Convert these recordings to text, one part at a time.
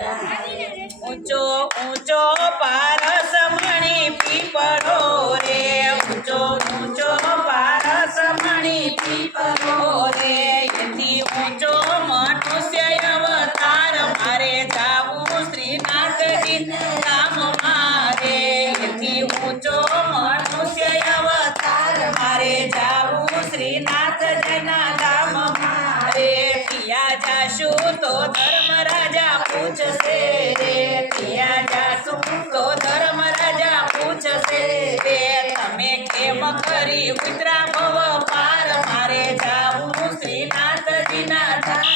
ઊંચો ઊંચો પારસ મણી પીપળો રે, ઊંચો ઊંચો પારસ મણી પીપળો રે, એથી ઊંચો મનુષ્ય અવતાર મારે જાવું શ્રીનાથજી ધામ મારે, એથી ઊંચો મનુષ્ય અવતાર મારે જાવું શ્રીનાથજીના ધામ મારે, પિયા જાશું તો ધર્મરાજા પૂછશે રે, પિયા જાશું તો ધર્મરાજા પૂછશે રે, તમે કેમ કરી ઉતરા ભવ પાર મારે જાવું શ્રીનાથજીના ધામ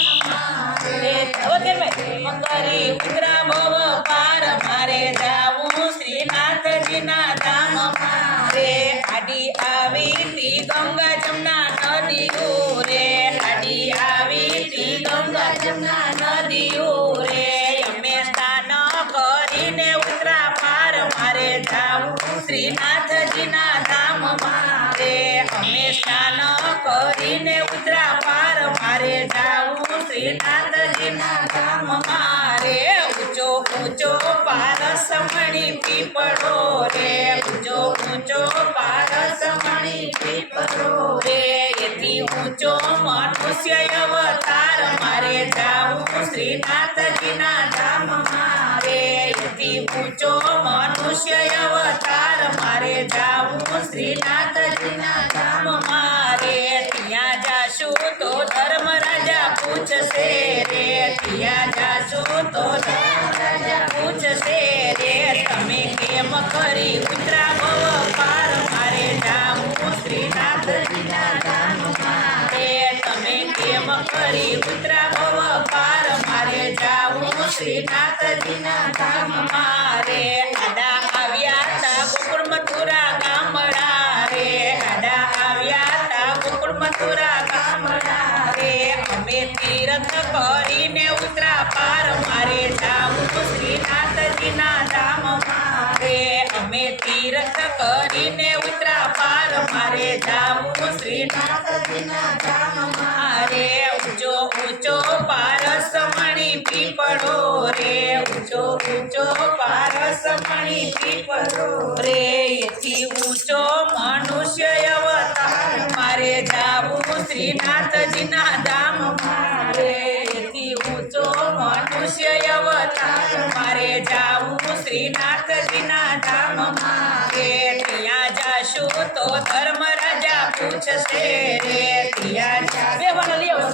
રે, કેમ કરી ઉતરા ભવ પાર મારે જાવું શ્રીનાથજીના ધામ મારે, આડી આવી તી ગંગા જમના નદીઓ રે, આડી આવી તી ગંગા જમના નદીઓ રે, અમે સ્નાન કરીને ઉતરા પાર મારે જાવું શ્રીનાથજીના ધામ મારે, અમે સ્નાન કરીને ઉતરા પાર મારે જાવું શ્રીનાથજીના ધામ મારે, ઊંચો ઊંચો પારસ મણી પીપળો રે, ઊંચો ઊંચો પારસ મણી પીપળો રે, એથી ઊંચો મનુષ્ય અવતાર મારે જાવું શ્રીનાથજીના ધામ મારે, એથી ઊંચો મનુષ્ય અવતાર મારે જાવું શ્રીનાથજીના ધામ મારે, ત્યાં જાશું તો ધર્મરાજા પૂછશે રે, ત્યાં જાશું તો ધર્મરાજા પૂછશે રે, તમે કેમ કરી ઉતરા ભવ પાર મારે જાવું શ્રીનાથજીના ધામ મારે, તમે કેમ કરી ઉતરા ભવ પાર મારે જાવું શ્રીનાથજીના ધામ મારે, આડા આવ્યા તા ગોકુળ મથુરા ગામડા રે, આડા આવ્યા તા ગોકુળ મથુરા ગામડા રે, અમે તીર્થ કરીને ઉતરા પાર મારે જાવું શ્રીનાથજીના ધામ મારે, અમે તીર્થ કરીને ઉતરા પાર મારે જાવું શ્રીનાથજીના ધામ મારે, ઊંચો ઊંચો પારસ મણી પીપળો રે, ઊંચો ઊંચો પારસ મણી પીપળો રે, એથી ઊંચો મનુષ્ય અવતાર મારે જાવું શ્રીનાથજીના ધામ મારે, એથી ઊંચો મનુષ્ય અવતાર મારે જાવું શ્રીનાથજીના ધામ મારે, ત્યાં જાશું તો ધર્મરાજા પૂછશે રે, ત્યાં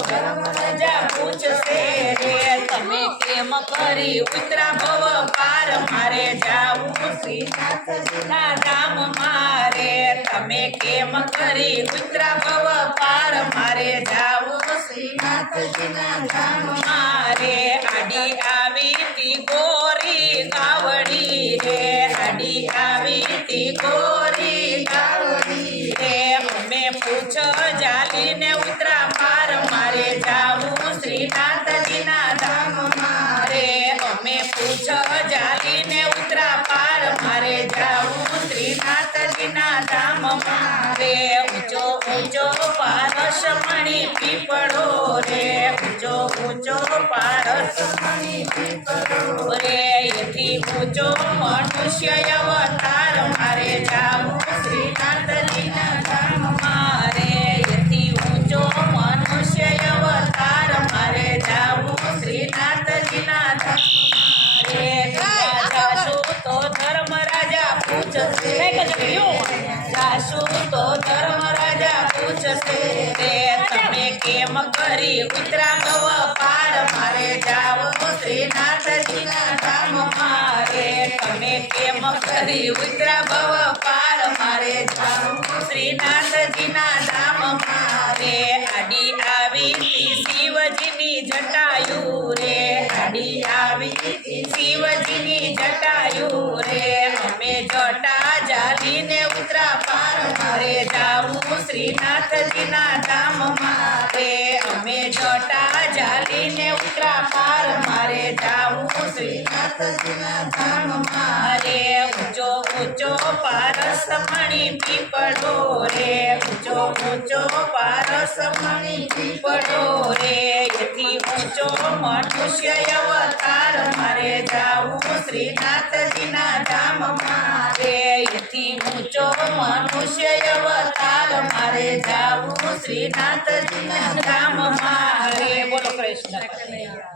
ધર્મરાજા પૂછશે રે, તમે કેમ કરી ઉતરા ભવ પાર મારે જાવું શ્રીનાથજીના ધામ મારે, તમે કેમ કરી ઉતરા ભવ પાર મારે જાવું શ્રીનાથજીના ધામ મારે, આડી આવી તી ગોરી ગાવડી રે, આડી આવી તી ગોરી ગાવડી રે, અમે પૂછ જાલીને ઉતરા પાર મારે જાવું શ્રીનાથજીના ધામ મારે, અમે પૂછ જાલીને ઉતરા પાર મારે જાવું શ્રીનાથજીના ધામ મારે, ઊંચો ઊંચો પારસ મણી પીપળો રે, ઊંચો ઊંચો પારસ મણી પીપળો રે, એથી ઊંચો મનુષ્ય અવતાર મારે જાવું શ્રીનાથજીના ધામ મારે, એથી ઊંચો મનુષ્ય અવતાર મારે જાવું શ્રીનાથજીના ધામ મારે, ત્યાં જાશું તો ધર્મરાજા પૂછશે, જાશું તો ધર્મરાજા પૂછશે રે, તમે કેમ કરી ઉતરા ભવ પાર મારે જાવું શ્રીનાથજીના ધામ મારે, તમે કેમ કરી ઉતરા ભવ પાર મારે જાવું શ્રીનાથજીના ધામ મારે, આડી આવી તી શિવજીની જટાયુ રે, આડી આવી તી શિવજીની જટાયુ રે, અમે જટા જાલીને ઉતરા પાર મારે જાવું શ્રીનાથજીના ધામ મારે, અમે જટા જાલીને ઉતરા પાર મારે જાવું શ્રીનાથજીના ધામ મારે, ઊંચો ઊંચો પારસ મણી પીપળો રે, ઊંચો ઊંચો પારસ મણી પીપળો રે, એથી ઊંચો મનુષ્ય અવતાર મારે શ્રીનાથજીના ધામ મારે એથી ઊંચો મનુષ્ય અવતાર મારે જાવું શ્રીનાથજીના ધામ મારે બોલો કૃષ્ણ કનૈયા